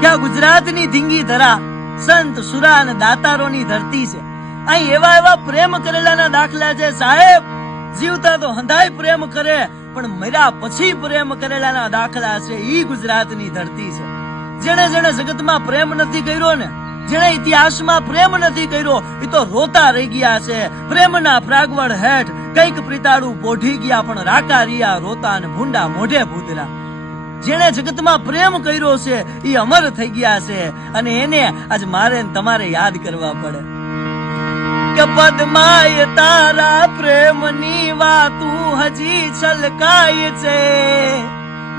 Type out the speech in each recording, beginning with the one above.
કે આ ગુજરાતની ધીંગી ધરા સંત સુરા અને દાતારોની ધરતી છે. અહીં એવા એવા પ્રેમ કરેલાના દાખલા છે સાહેબ. જીવતા તો હંધાય પ્રેમ કરે, પણ મર્યા પછી પ્રેમ કરેલાના દાખલા છે. ઈ ગુજરાતની ધરતી છે. જેણે જેણે જગતમાં પ્રેમ નથી કર્યો ને, જેણે ઇતિહાસમાં પ્રેમ નથી કર્યો, એ તો રોતા રહી ગયા છે. પ્રેમના પ્રાગવડ હેઠ કઈક પ્રીતાડું પોઢી ગયા, પણ રાકા રિયા રોતા અને ભૂંડા મોઢે ભૂતરા. જેણે જગતમાં પ્રેમ કર્યો છે એ અમર થઈ ગયા છે, અને એને આજ મારે તમારે યાદ કરવા પડે. કે પદમાય તારા પ્રેમની વાતું હજી છલકાય છે,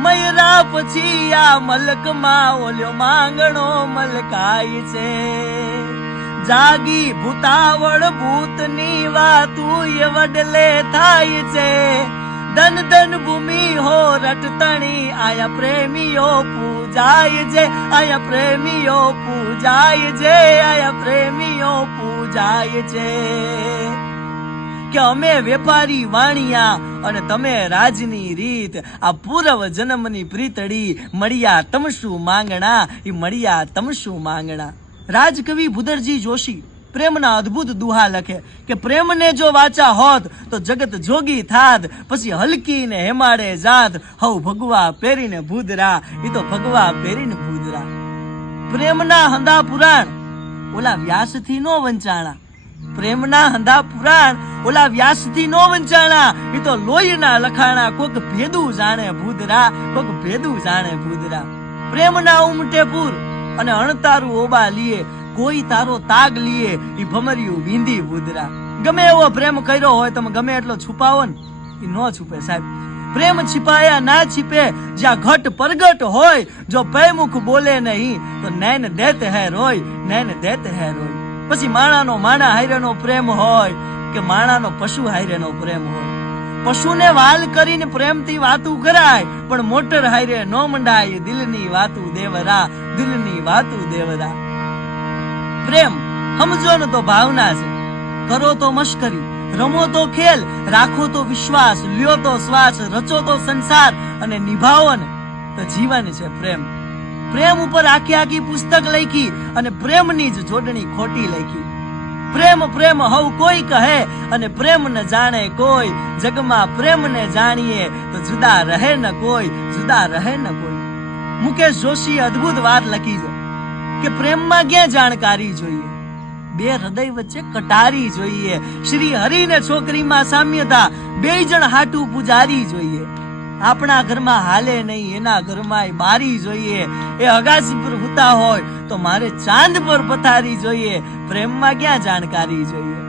મયરા પછી આ મલકમાં ઓલ્યો માંગણો મલકાય છે. જાગી ભૂતાવળ ભૂતની વાતું એ વડલે થાય છે, ધન ધન ભૂમિ હો રટતણી આયા પ્રેમીઓ પૂજાય છે, આયા પ્રેમીઓ પૂજાય છે, આયા પ્રેમીઓ પૂજાય છે. કે અમે વેપારી વાણિયા અને તમે રાજની રીત, આ પૂર્વ જન્મની પ્રીતડી મળ્યા તમશું માંગણા, એ મળ્યા તમશું માંગણા. રાજકવિ ભુદરજી જોશી પ્રેમના અદ્ભુત દુહા લખે કે પ્રેમને જો વાચા હોત તો જગત જોગી થાત, પછી હલકી ને હેમાડે જાત, હવ ભગવા પહેરીને ભૂદરા, એ તો ભગવા પહેરીને ભૂદરા. પ્રેમના હંધા પુરાણ ઓલા વ્યાસથી નો વંચાણા, પ્રેમના હંધા પુરાણ ઓલા વ્યાસથી નો વંચાણા, એ તો લોહીના લખાણા. કોક ભેદું જાણે ભૂદરા, કોક ભેદું જાણે ભૂદરા. પ્રેમના ઉમટે પૂર અને અણતારું ઓબા લીએ, કોઈ તારો તાગ લીએ, ઈ ભમરિયું વિંધી ભૂદરા. ગમે એવો પ્રેમ કર્યો હોય તમે ગમે એટલો છુપાવો ને, એ નો છુપે સાહેબ. પ્રેમ छिपाया ના छिपे, જ્યાં ઘટ પરગટ હોય, જો પૈમુખ બોલે નહીં તો નૈન દેત હે રોય, નૈન દેત હે રોય. પછી માણાનો માણા હાયરેનો પ્રેમ હોય કે માણાનો પશુ હાયરેનો પ્રેમ હોય. પશુને વાલ કરીને પ્રેમથી વાતું કરાય, પણ મોટર હાયરે નો મંડાય, દિલની વાતું દેવરા, દિલની વાતું દેવરા. પ્રેમ સમજો ને તો ભાવના છે, કરો તો મશ્કરી, રમો તો ખેલ, રાખો તો વિશ્વાસ, લ્યો તો શ્વાસ, રચો તો સંસાર, અને નિભાવો ને તો જીવન છે પ્રેમ. પ્રેમ ઉપર આખી આખી પુસ્તક લખી અને પ્રેમની જ જોડણી ખોટી લખી. પ્રેમ પ્રેમ હવ કોઈ કહે અને પ્રેમ ન જાણે કોઈ, જગમાં પ્રેમ ને જાણીએ તો જુદા રહે ન કોઈ, જુદા રહે ન કોઈ. મુકેશ જોશી અદ્ભુત વાત લખી છે કે પ્રેમમાં ક્યાં જાણકારી જોઈએ, બે હૃદય વચ્ચે કટારી જોઈએ. શ્રી હરિને છોકરીમાં સામ્યતા, બે જણ હાટું પૂજારી જોઈએ. આપણા ઘરમાં હાલે નહીં, એના ઘરમાં બારી જોઈએ. એ અગાસી પર હુતા હોય તો મારે ચાંદ પર પથારી જોઈએ. પ્રેમમાં ક્યાં જાણકારી જોઈએ.